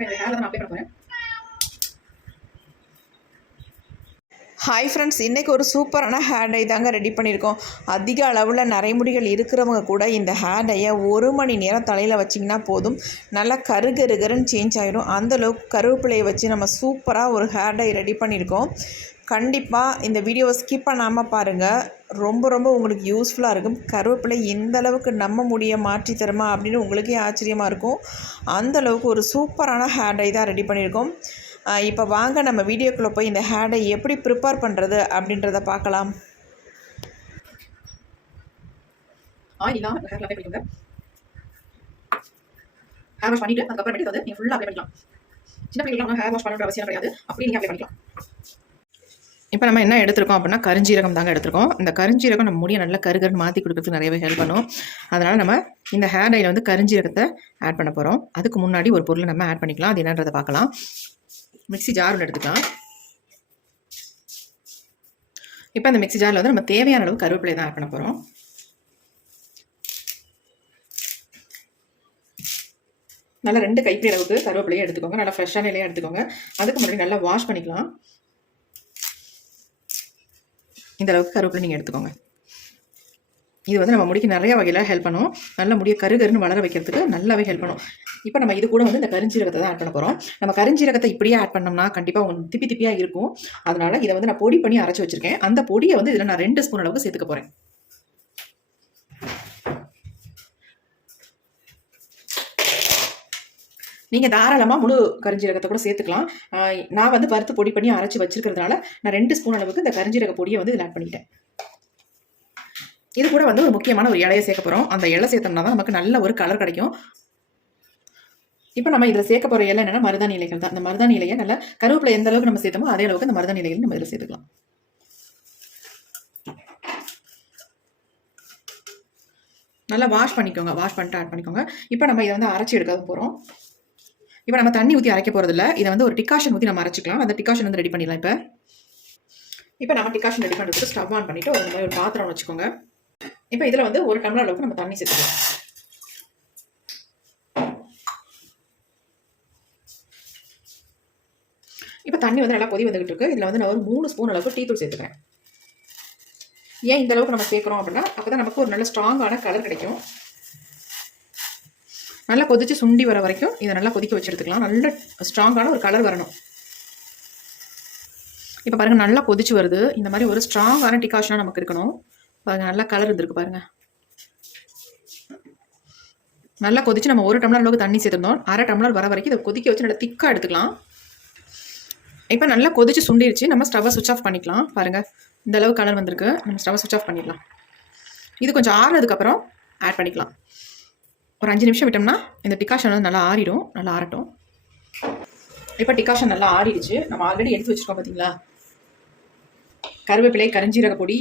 தான் நான் அப்ளை பண்ண போகிறேன் ஹாய் ஃப்ரெண்ட்ஸ் இன்றைக்கி ஒரு சூப்பரான ஹேர் டை தாங்க ரெடி பண்ணியிருக்கோம். அதிக அளவில் நரைமுடிகள் இருக்கிறவங்க கூட இந்த ஹேர் டையை ஒரு மணி நேரம் தலையில் வச்சிங்கன்னா போதும். நல்லா கருகருகருன்னு சேஞ்ச் ஆகிடும் அந்தளவுக்கு கருவேப்பிலையை வச்சு நம்ம சூப்பராக ஒரு ஹேர் டை ரெடி பண்ணியிருக்கோம். கண்டிப்பாக இந்த வீடியோவை ஸ்கிப் பண்ணாமல் பாருங்கள் ரொம்ப ரொம்ப உங்களுக்கு யூஸ்ஃபுல்லாக இருக்கும். கருவேப்பிலை எந்த அளவுக்கு நம்ம முடிய மாற்றி தருமா அப்படின்னு உங்களுக்கே ஆச்சரியமாக இருக்கும். அந்த அளவுக்கு ஒரு சூப்பரான ஹேர் டை தான் ரெடி பண்ணியிருக்கோம். இப்போ வாங்க நம்ம வீடியோக்குள்ளே போய் இந்த ஹேடை எப்படி ப்ரிப்பேர் பண்ணுறது அப்படின்றத பார்க்கலாம். ஆயில் இல்லாமல் ஹேரில் அப்ளை பண்ணிக்கோங்க ஹேர் வாஷ் பண்ணிவிட்டு அதுக்கப்புறமேட்டு வந்து நீங்கள் ஃபுல்லாக அப்ளை பண்ணிக்கலாம். சின்ன பிள்ளைங்களுக்கு ஹேர் வாஷ் பண்ணுற அவசியம் கிடையாது. அப்படி நீங்கள் அப்ளை பண்ணிக்கலாம். இப்போ நம்ம என்ன எடுத்திருக்கோம் அப்படின்னா கருஞ்சீரகம் தாங்க எடுத்திருக்கோம். இந்த கருஞ்சீரகம் நம்ம முடியை நல்லா கருகருன்னு மாற்றி கொடுக்கறதுக்கு நிறையவே ஹெல்ப் பண்ணும். அதனால் நம்ம இந்த ஹேர் டையில் வந்து கருஞ்சீரகத்தை ஆட் பண்ண போகிறோம் அதுக்கு முன்னாடி ஒரு பொருளை நம்ம ஆட் பண்ணிக்கலாம். அது என்னன்றதை பார்க்கலாம். மிக்ஸி ஜார் ஒன்று எடுத்துக்கலாம். இப்போ அந்த மிக்ஸி ஜாரில் வந்து நம்ம தேவையான அளவு கருவேப்பிலை தான் ஆட் பண்ண போகிறோம் நல்லா ரெண்டு கைப்பிடி அளவுக்கு கருவேப்பிலையை எடுத்துக்கோங்க. நல்லா ஃப்ரெஷ்ஷான இலையாக எடுத்துக்கோங்க. அதுக்கு முன்னாடி நல்லா வாஷ் பண்ணிக்கலாம். இந்த அளவுக்கு கருவேப்பிலை நீங்கள் எடுத்துக்கோங்க. இது வந்து நம்ம முடிக்கு நிறைய வகையில் ஹெல்ப் பண்ணும். நல்ல முடிய கருகருன்னு வளர வைக்கிறதுக்கு நல்லாவே ஹெல்ப் பண்ணும். இப்போ நம்ம இது கூட வந்து இந்த கரிஞ்சீரகத்தை தான் ஆட் பண்ண போகிறோம் நம்ம கரிஞ்சீரகத்தை இப்படியே ஆட் பண்ணோம்னா கண்டிப்பாக உங்களுக்கு திப்பி திப்பியாக இருக்கும். அதனால் இதை வந்து நான் பொடி பண்ணி அரைச்சி வச்சிருக்கேன். அந்த பொடியை வந்து இதில் நான் ரெண்டு ஸ்பூன் அளவுக்கு சேர்த்துக்க போகிறேன் நீங்கள் தாராளமாக முழு கரிஞ்சீரகத்தை கூட சேர்த்துக்கலாம். நான் வந்து வறுத்து பொடி பண்ணி அரைச்சி வச்சிருக்கிறதுனால நான் ரெண்டு ஸ்பூன் அளவுக்கு இந்த கருஞ்சீரக பொடியை வந்து இதில் ஆட் பண்ணிட்டேன். இது கூட வந்து ஒரு முக்கியமான ஒரு இலையை சேர்க்க போகிறோம் அந்த இலை சேர்த்தோம்னா தான் நமக்கு நல்ல ஒரு கலர் கிடைக்கும். இப்போ நம்ம இதில் சேர்க்க போகிற இலை என்னன்னா மருதாணி இலைகள் தான். அந்த மருதாணி இலையை நல்லா கருவேப்பிலை எந்த அளவுக்கு நம்ம சேர்த்தோமோ அதே அளவுக்கு அந்த மருதாணி இலைகள் நம்ம இதில் சேர்த்துக்கலாம். நல்லா வாஷ் பண்ணிக்கோங்க. வாஷ் பண்ணிட்டு ஆட் பண்ணிக்கோங்க. இப்போ நம்ம இதை வந்து அரைச்சி எடுக்க போகிறோம் இப்போ நம்ம தண்ணி ஊற்றி அரைக்க போகிறதில்ல இதை வந்து ஒரு டிகாஷன் ஊற்றி நம்ம அரைச்சிக்கலாம். அந்த டிகாஷன் வந்து ரெடி பண்ணிடலாம் இப்போ. இப்போ நம்ம டிகாஷன் ரெடி பண்ணுறதுக்கு ஸ்டவ் ஆன் பண்ணிவிட்டு ஒரு மாதிரி ஒரு பாத்திரம் வச்சுக்கோங்க. இப்போ இதில் வந்து ஒரு டம்ளர் அளவுக்கு நம்ம தண்ணி சேர்த்துக்கலாம். இப்போ தண்ணி வந்து நல்லா கொதி வந்துகிட்டு இருக்கு. இதில் வந்து நான் ஒரு மூணு ஸ்பூன் அளவுக்கு டீ தூள் சேர்த்துக்கிறேன். ஏன் இந்த அளவுக்கு நம்ம சேர்க்குறோம் அப்படின்னா அப்போ தான் நமக்கு ஒரு நல்ல ஸ்ட்ராங்கான கலர் கிடைக்கும். நல்லா கொதிச்சு சுண்டி வர வரைக்கும் இதை நல்லா கொதிக்க வச்சு எடுத்துக்கலாம் நல்ல ஸ்ட்ராங்கான ஒரு கலர் வரணும். இப்போ பாருங்கள் நல்லா கொதிச்சு வருது. இந்த மாதிரி ஒரு ஸ்ட்ராங்கான டிகாஷனாக நமக்கு இருக்கணும். பாருங்கள் நல்லா கலர் இருந்திருக்கு பாருங்கள் நல்லா கொதிச்சு நம்ம ஒரு டம்ளர் அளவுக்கு தண்ணி சேர்த்துருந்தோம். அரை டம்ளர் வர வரைக்கும் இதை கொதிக்க வச்சு நல்லா திக்காக எடுத்துக்கலாம். இப்போ நல்லா கொதிச்சு சுண்டிருச்சு. நம்ம ஸ்டவ்வை சுவிச் ஆஃப் பண்ணிக்கலாம். பாருங்கள் இந்த அளவு கலர் வந்திருக்கு. நம்ம ஸ்டவ்வை சுவிச் ஆஃப் பண்ணிடலாம். இது கொஞ்சம் ஆறுனதுக்கப்புறம் ஆட் பண்ணிக்கலாம். ஒரு அஞ்சு நிமிஷம் விட்டோம்னா இந்த டிகாஷன் வந்து நல்லா ஆறிடும் நல்லா ஆறட்டும். இப்போ டிகாஷன் நல்லா ஆறிடுச்சு. நம்ம ஆல்ரெடி எடுத்து வச்சுருக்கோம் பார்த்தீங்களா கருவேப்பிலை கரிஞ்சீரக பொடி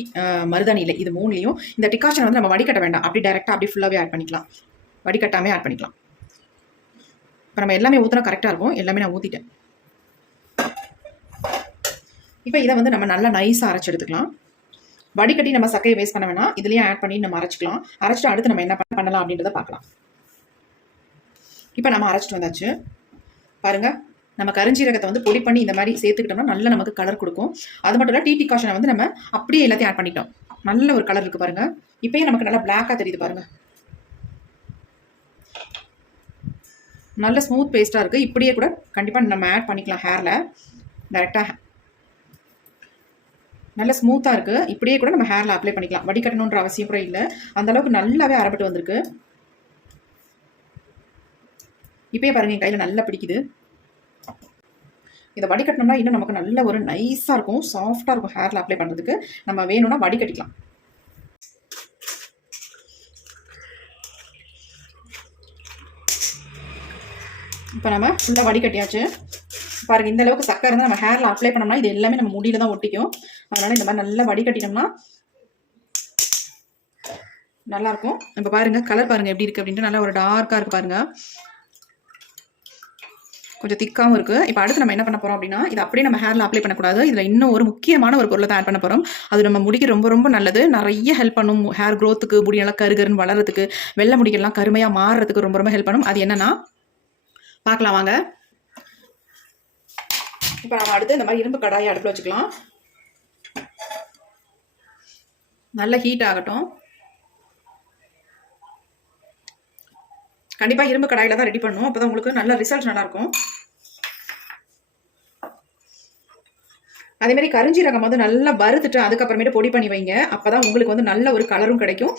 மருதாணி இல்லை இது மூணுலேயும் இந்த டிகாஷன் வந்து நம்ம வடிகட்ட வேண்டாம். அப்படி டேரெக்டாக அப்படி ஃபுல்லாகவே ஆட் பண்ணிக்கலாம். வடிகட்டாமே ஆட் பண்ணிக்கலாம். இப்போ நம்ம எல்லாமே ஊற்றினா கரெக்டாக இருக்கும். எல்லாமே நான் ஊற்றிட்டேன் இப்போ இதை வந்து நம்ம நல்லா நைஸாக அரைச்சி எடுத்துக்கலாம். வடிகட்டி நம்ம சக்கையை வேஸ்ட் பண்ண வேணாம். இதுலேயும் ஆட் பண்ணி நம்ம அரைச்சிக்கலாம். அரைச்சிட்டு அடுத்து நம்ம என்ன பண்ணலாம் அப்படின்றத பார்க்கலாம். இப்போ நம்ம அரைச்சிட்டு வந்தாச்சு. பாருங்க நம்ம கரிஞ்சீரகத்தை வந்து பொடி பண்ணி இந்த மாதிரி சேர்த்துக்கிட்டோம்னா நல்ல நமக்கு கலர் கொடுக்கும். அது மட்டும் இல்லை டீ காஷனை வந்து நம்ம அப்படியே எல்லாத்தையும் ஆட் பண்ணிட்டோம். நல்ல ஒரு கலர் இருக்கு பாருங்க. இப்பயே நமக்கு நல்லா பிளாக்காக தெரியுது பாருங்க. நல்ல ஸ்மூத் பேஸ்ட்டாக இருக்குது இப்படியே கூட கண்டிப்பாக நம்ம ஆட் பண்ணிக்கலாம் ஹேரில் டைரெக்டாக நல்ல ஸ்மூத்தாக இருக்குது இப்படியே கூட நம்ம ஹேரில் அப்ளை பண்ணிக்கலாம். வடிகட்டணுன்ற அவசியம் கூட இல்லை. அந்த அளவுக்கு நல்லாவே அறப்பட்டு வந்திருக்கு. இப்பயே பாருங்க என் கையில் நல்லா பிடிக்குது. இதை வடிகட்டணும்னா இன்னும் நமக்கு நல்ல ஒரு நைஸாக இருக்கும் சாஃப்டாக இருக்கும் ஹேரில் அப்ளை பண்ணுறதுக்கு நம்ம வேணும்னா வடிகட்டிக்கலாம். இப்போ நம்ம ஃபுல்லாக வடிகட்டியாச்சு. பாருங்க இந்த அளவுக்கு சக்கரை இருந்தால் நம்ம ஹேரில் அப்ளை பண்ணோம்னா இது எல்லாமே நம்ம முடியில தான் ஒட்டிக்கும். அதனால இந்த மாதிரி நல்லா வடிகட்டினோம்னா நல்லாயிருக்கும் இப்போ பாருங்க கலர் பாருங்கள் எப்படி இருக்குது அப்படின்ட்டு நல்லா ஒரு டார்க்காக இருக்குது பாருங்கள் கொஞ்சம் திக்காகவும் இருக்குது இப்போ அடுத்து நம்ம என்ன பண்ண போகிறோம் அப்படின்னா இது அப்படியே நம்ம ஹேரில் அப்ளை பண்ணக்கூடாது. இதில் இன்னும் ஒரு முக்கியமான ஒரு பொருளை தான் ஆட் பண்ண போகிறோம் அது நம்ம முடிக்கு ரொம்ப ரொம்ப நல்லது. நிறைய ஹெல்ப் பண்ணும். ஹேர் க்ரோத்துக்கு முடி நல்லா கருகருன்னு வளர்கிறதுக்கு வெள்ளை முடிகள்லாம் கருமையாக மாறுறதுக்கு ரொம்ப ரொம்ப ஹெல்ப் பண்ணும். அது என்னன்னா பார்க்கலாம் வாங்க. இப்போ நம்ம அடுத்து இந்த மாதிரி இரும்பு கடாயை அடுப்பில் வச்சுக்கலாம். நல்ல ஹீட் ஆகட்டும். கண்டிப்பாக இரும்பு கடாயில் தான் ரெடி பண்ணும் அப்போ தான் உங்களுக்கு நல்ல ரிசல்ட் நல்லாயிருக்கும். அதேமாதிரி கரிஞ்சீரகம் வந்து நல்லா வறுத்துட்டு அதுக்கப்புறமேட்டு பொடி பண்ணி வைங்க. அப்போ தான் உங்களுக்கு வந்து நல்ல ஒரு கலரும் கிடைக்கும்.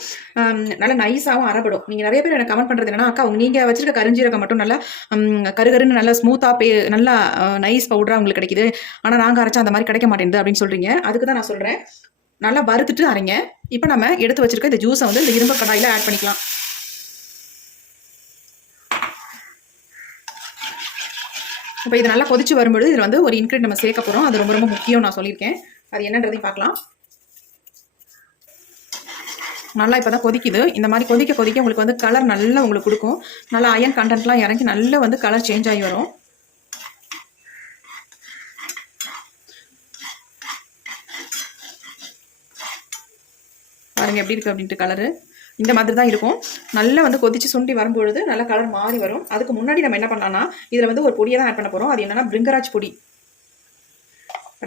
நல்லா நைஸாகவும் அறப்படும் நீங்கள் நிறைய பேர் எனக்கு கமெண்ட் பண்ணுறது என்னன்னா அக்கா நீங்கள் வச்சிருக்க கரிஞ்சீரகம் மட்டும் நல்லா கருகருன்னு நல்லா ஸ்மூத்தாக பே நல்லா நைஸ் பவுடராக உங்களுக்கு கிடைக்குது. ஆனால் நாங்கள் அரைச்சா அந்த மாதிரி கிடைக்க மாட்டேங்குது அப்படின்னு சொல்கிறீங்க அதுக்கு தான் நான் சொல்கிறேன் நல்லா வறுத்துட்டு அரைங்க. இப்போ நம்ம எடுத்து வச்சிருக்க இந்த ஜூஸை வந்து இந்த இரும்பு கடாயில் ஆட் பண்ணிக்கலாம். இப்போ இது நல்லா கொதிச்சு வரும்பொழுது இதில் வந்து ஒரு இன்க்ரீட் நம்ம சேர்க்க போகிறோம் அது ரொம்ப ரொம்ப முக்கியம் நான் சொல்லியிருக்கேன். அது என்னன்றதையும் பார்க்கலாம். நல்லா இப்போ தான் கொதிக்குது. இந்த மாதிரி கொதிக்க கொதிக்க உங்களுக்கு வந்து கலர் நல்லா உங்களுக்கு கொடுக்கும். நல்லா அயன் கண்டென்ட்லாம் இறங்கி நல்லா வந்து கலர் சேஞ்ச் ஆகி வரும். பாருங்கள் எப்படி இருக்குது அப்படின்ட்டு கலரு இந்த மாதிரி தான் இருக்கும். நல்லா வந்து கொதிச்சு சுண்டி வரும்பொழுது நல்லா கலர் மாறி வரும். அதுக்கு முன்னாடி நம்ம என்ன பண்ணலாம்னா இதில் வந்து ஒரு பொடியை தான் ஆட் பண்ண போகிறோம் அது என்னென்னா பிரிங்கராஜ் பொடி.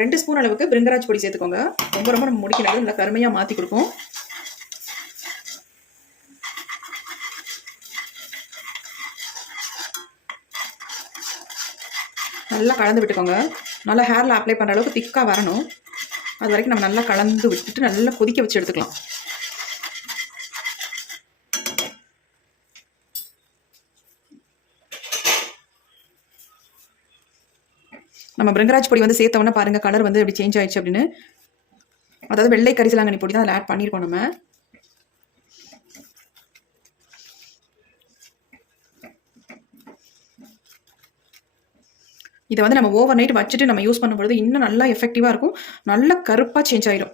ரெண்டு ஸ்பூன் அளவுக்கு பிரிங்கராஜ் பொடி சேர்த்துக்கோங்க. ரொம்ப ரொம்ப நம்ம முடிக்கிறது நல்லா கருமையாக மாற்றி கொடுக்கும். நல்லா கலந்து விட்டுக்கோங்க. நல்லா ஹேரில் அப்ளை பண்ணுற அளவுக்கு திக்காக வரணும். அது வரைக்கும் நம்ம நல்லா கலந்து விட்டுட்டு நல்லா கொதிக்க வச்சு எடுத்துக்கலாம். நம்ம பிருங்கராஜ் பொடி வந்து சேர்த்தவொன்னே பாருங்கள் கலர் வந்து அப்படி சேஞ்ச் ஆயிடுச்சு அப்படின்னு. அதாவது வெள்ளை கரிசலாங்கண்ணி பொடி தான் அதில் ஆட் பண்ணியிருக்கோம் நம்ம. இதை வந்து நம்ம ஓவர் நைட் வச்சுட்டு நம்ம யூஸ் பண்ணும்பொழுது இன்னும் நல்லா எஃபெக்டிவாக இருக்கும். நல்ல கருப்பாக சேஞ்ச் ஆயிடும்.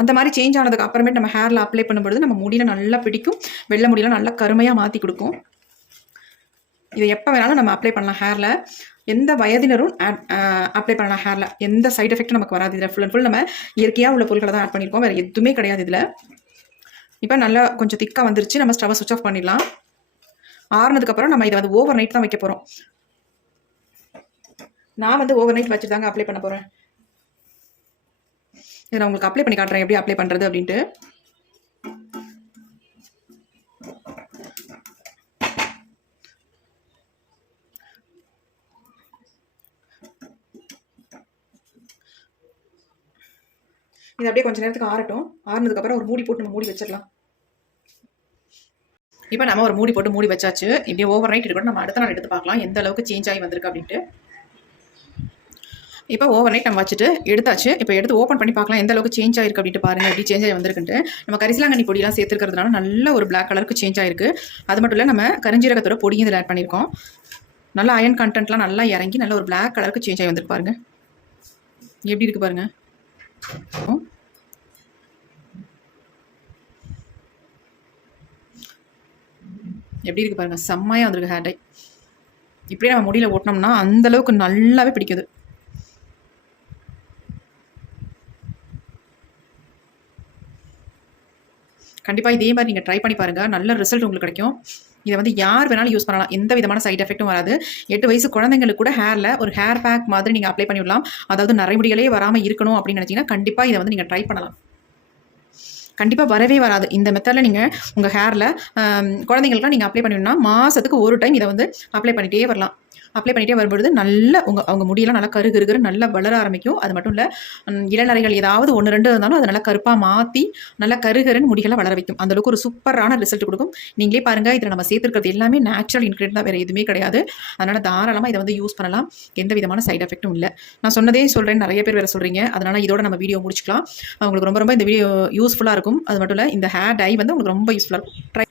அந்த மாதிரி சேஞ்ச் ஆனதுக்கு அப்புறமேட்டு நம்ம ஹேரில் அப்ளை பண்ணும்பொழுது நம்ம முடியில நல்லா பிடிக்கும். வெள்ளை முடியெல்லாம் நல்லா கருமையாக மாற்றி கொடுக்கும். இதை எப்போ வேணாலும் நம்ம அப்ளை பண்ணலாம் ஹேரில் எந்த வயதினரும் அப்ளை பண்ணலாம் ஹேரில் எந்த சைட் எஃபெக்ட்டும் நமக்கு வராது. இதில் ஃபுல் அண்ட் ஃபுல் நம்ம இயற்கையாக உள்ள பொருட்களை தான் ஆட் பண்ணியிருக்கோம் வேறு எதுவுமே கிடையாது இதில். இப்போ நல்லா கொஞ்சம் திக்காக வந்துருச்சு. நம்ம ஸ்டவ்வை சுவிச் ஆஃப் பண்ணிடலாம். ஆறுனதுக்கப்புறம் நம்ம இதை வந்து ஓவர் நைட் தான் வைக்க போகிறோம் நான் வந்து ஓவர் நைட் வச்சு தாங்க அப்ளை பண்ண போகிறேன் இதை நான் உங்களுக்கு அப்ளை பண்ணி காட்டுறேன். எப்படி அப்ளை பண்ணுறது அப்படின்ட்டு. இது அப்படியே கொஞ்சம் நேரத்துக்கு ஆறட்டும். ஆறுனதுக்கப்புறம் ஒரு மூடி போட்டு நம்ம மூடி வச்சிடலாம். இப்போ நம்ம ஒரு மூடி போட்டு மூடி வச்சாச்சு. இப்படியே ஓவர் நைட் இருக்கட்டும் நம்ம அடுத்த நாள் எடுத்து பார்க்கலாம். எந்த அளவுக்கு சேஞ்ச் ஆகி வந்திருக்கு அப்படின்ட்டு. இப்போ ஓவர் நைட் நம்ம வச்சுட்டு எடுத்தாச்சு. இப்போ எடுத்து ஓப்பன் பண்ணி பார்க்கலாம். எந்த அளவுக்கு சேஞ்ச் ஆயிருக்கு அப்படின்ட்டு பாருங்க. எப்படி சேஞ்ச் ஆகி வந்திருக்குன்ட்டு. நம்ம கரிசலாங்கண்ணி பொடியெல்லாம் சேர்த்துருக்கிறதுனால நல்ல ஒரு பிளாக் கலருக்கு சேஞ்ச் ஆயிருக்கு. அது மட்டும் இல்லை நம்ம கரிஞ்சீரகத்தோட பொடியும் இதில் ஆட் பண்ணியிருக்கோம். நல்லா அயன் கண்டென்ட்லாம் நல்லா இறங்கி நல்ல ஒரு பிளாக் கலருக்கு சேஞ்ச் ஆகி வந்திருக்கு எப்படி இருக்கு பாருங்கள் எப்படி இருக்கு பாருங்க செம்மையாக வந்திருக்கு ஹேர் டை இப்படியே நம்ம முடியல ஓட்டினோம்னா அந்த அளவுக்கு நல்லாவே பிடிக்குது. கண்டிப்பாக இதே மாதிரி நீங்கள் ட்ரை பண்ணி பாருங்கள் நல்ல ரிசல்ட் உங்களுக்கு கிடைக்கும். இதை வந்து யார் வேணாலும் யூஸ் பண்ணலாம். எந்த விதமான சைட் எஃபெக்ட்டும் வராது. எட்டு வயசு குழந்தைங்களுக்கு கூட ஹேரில் ஒரு ஹேர் பேக் மாதிரி நீங்கள் அப்ளை பண்ணிவிடலாம் அதாவது நரைமுடிகளே வராமல் இருக்கணும் அப்படின்னு நினச்சிங்கன்னா கண்டிப்பாக இதை வந்து நீங்கள் ட்ரை பண்ணலாம். கண்டிப்பாக வரவே வராது. இந்த மெத்தடில் நீங்கள் உங்கள் ஹேரில் குழந்தைங்களுக்குலாம் நீங்கள் அப்ளை பண்ணிவிடணும்னா மாதத்துக்கு ஒரு டைம் இதை வந்து அப்ளை பண்ணிகிட்டே வரலாம். அப்ளை பண்ணிகிட்டே வரும்பொழுது நல்ல உங்கள் அவங்க முடியெல்லாம் நல்லா கரு நல்லா வளர ஆரம்பிக்கும். அது மட்டும் இல்லை இளநரைகள் ஏதாவது ஒன்று ரெண்டு இருந்தாலும் அதை நல்லா கருப்பாக மாற்றி நல்லா கருகருன்னு முடிகளை வளர வைக்கும். அந்தளவுக்கு ஒரு சூப்பரான ரிசல்ட் கொடுக்கும். நீங்களே பாருங்கள் இதில் நம்ம சேர்த்துருக்கிறது எல்லாமே நேச்சுரல் இன்க்ரீடியன்ட் தான். வேறு எதுவுமே கிடையாது. அதனால் தாராளமாக இதை வந்து யூஸ் பண்ணலாம். எந்த விதமான சைட் எஃபெக்ட்டும் இல்லை. நான் சொன்னதே சொல்கிறேன் நிறைய பேர் வேறு சொல்கிறீங்க அதனால் இதோட நம்ம வீடியோ முடிச்சுக்கலாம். உங்களுக்கு ரொம்ப ரொம்ப இந்த வீடியோ யூஸ்ஃபுல்லாக இருக்கும். அது மட்டும் இல்லை இந்த ஹேர் டை வந்து உங்களுக்கு ரொம்ப யூஸ்ஃபுல்லாக இருக்கும். ட்ரை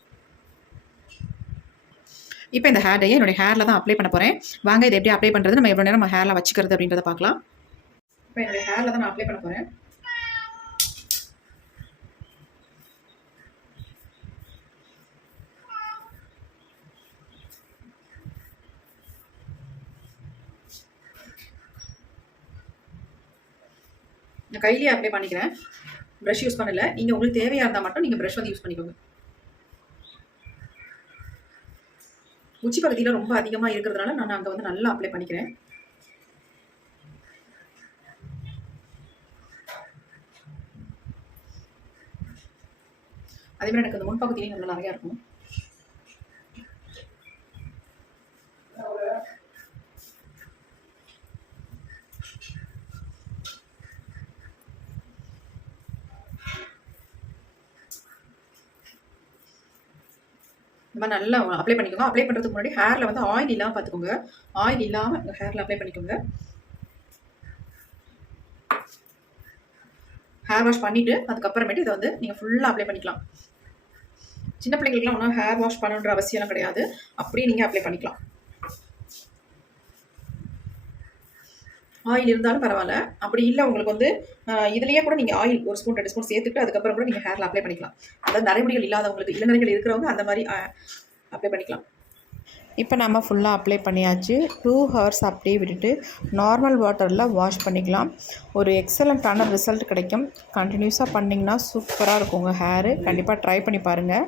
இப்போ இந்த ஹேர் டையை என்னுடைய ஹேரில் தான் அப்ளை பண்ண போகிறேன் வாங்க இதை எப்படி அப்ளை பண்ணுறது நம்ம எவ்வளோ நேரம் நம்ம ஹேரில் வச்சுக்கிறது அப்படின்றத பார்க்கலாம். இப்போ என்னுடைய ஹேரில் தான் நான் அப்ளை பண்ண போகிறேன் நான் கையிலேயே அப்ளை பண்ணிக்கிறேன். ப்ரஷ் யூஸ் பண்ணல. நீங்கள் உங்களுக்கு தேவையாக இருந்தால் மட்டும் நீங்கள் ப்ரஷ் வந்து யூஸ் பண்ணிக்கோங்க. உச்சி பகுதியில் ரொம்ப அதிகமாக இருக்கிறதுனால நான் அங்கே வந்து நல்லா அப்ளை பண்ணிக்கிறேன். அதே மாதிரி எனக்கு அந்த முன்பகுதியிலையும் நல்லா நிறையா இருக்கும். நல்லா அப்ளை பண்ணிக்கோங்க. அப்ளை பண்ணுறதுக்கு முன்னாடி ஹேரில் வந்து ஆயில் இல்லாமல் பார்த்துக்கோங்க. ஆயில் இல்லாமல் ஹேரில் அப்ளை பண்ணிக்கோங்க. ஹேர் வாஷ் பண்ணிவிட்டு அதுக்கப்புறமேட்டு இதை வந்து நீங்கள் ஃபுல்லாக அப்ளை பண்ணிக்கலாம். சின்ன பிள்ளைங்களுக்குலாம் ஒன்றும் ஹேர் வாஷ் பண்ணணுன்ற அவசியம்லாம் கிடையாது. அப்படியே நீங்கள் அப்ளை பண்ணிக்கலாம். ஆயில் இருந்தாலும் பரவாயில்ல. அப்படி இல்லை உங்களுக்கு வந்து இதுலேயே கூட நீங்கள் ஆயில் ஒரு ஸ்பூன் ரெண்டு ஸ்பூன் சேர்த்துட்டு அதுக்கப்புறம் கூட நீங்கள் ஹேரில் அப்ளை பண்ணிக்கலாம். அதாவது நரைமுடிகள் இல்லாதவங்களுக்கு இளநரைகள் இருக்கிறவங்க அந்த மாதிரி அப்ளை பண்ணிக்கலாம். இப்போ நம்ம ஃபுல்லாக அப்ளை பண்ணியாச்சு. டூ ஹவர்ஸ் அப்படியே விட்டுட்டு நார்மல் வாட்டரில் வாஷ் பண்ணிக்கலாம். ஒரு எக்ஸலண்ட்டான ரிசல்ட் கிடைக்கும். கண்டினியூஸாக பண்ணிங்கன்னா சூப்பராக இருக்கும் உங்கள் ஹேரு கண்டிப்பாக ட்ரை பண்ணி பாருங்கள்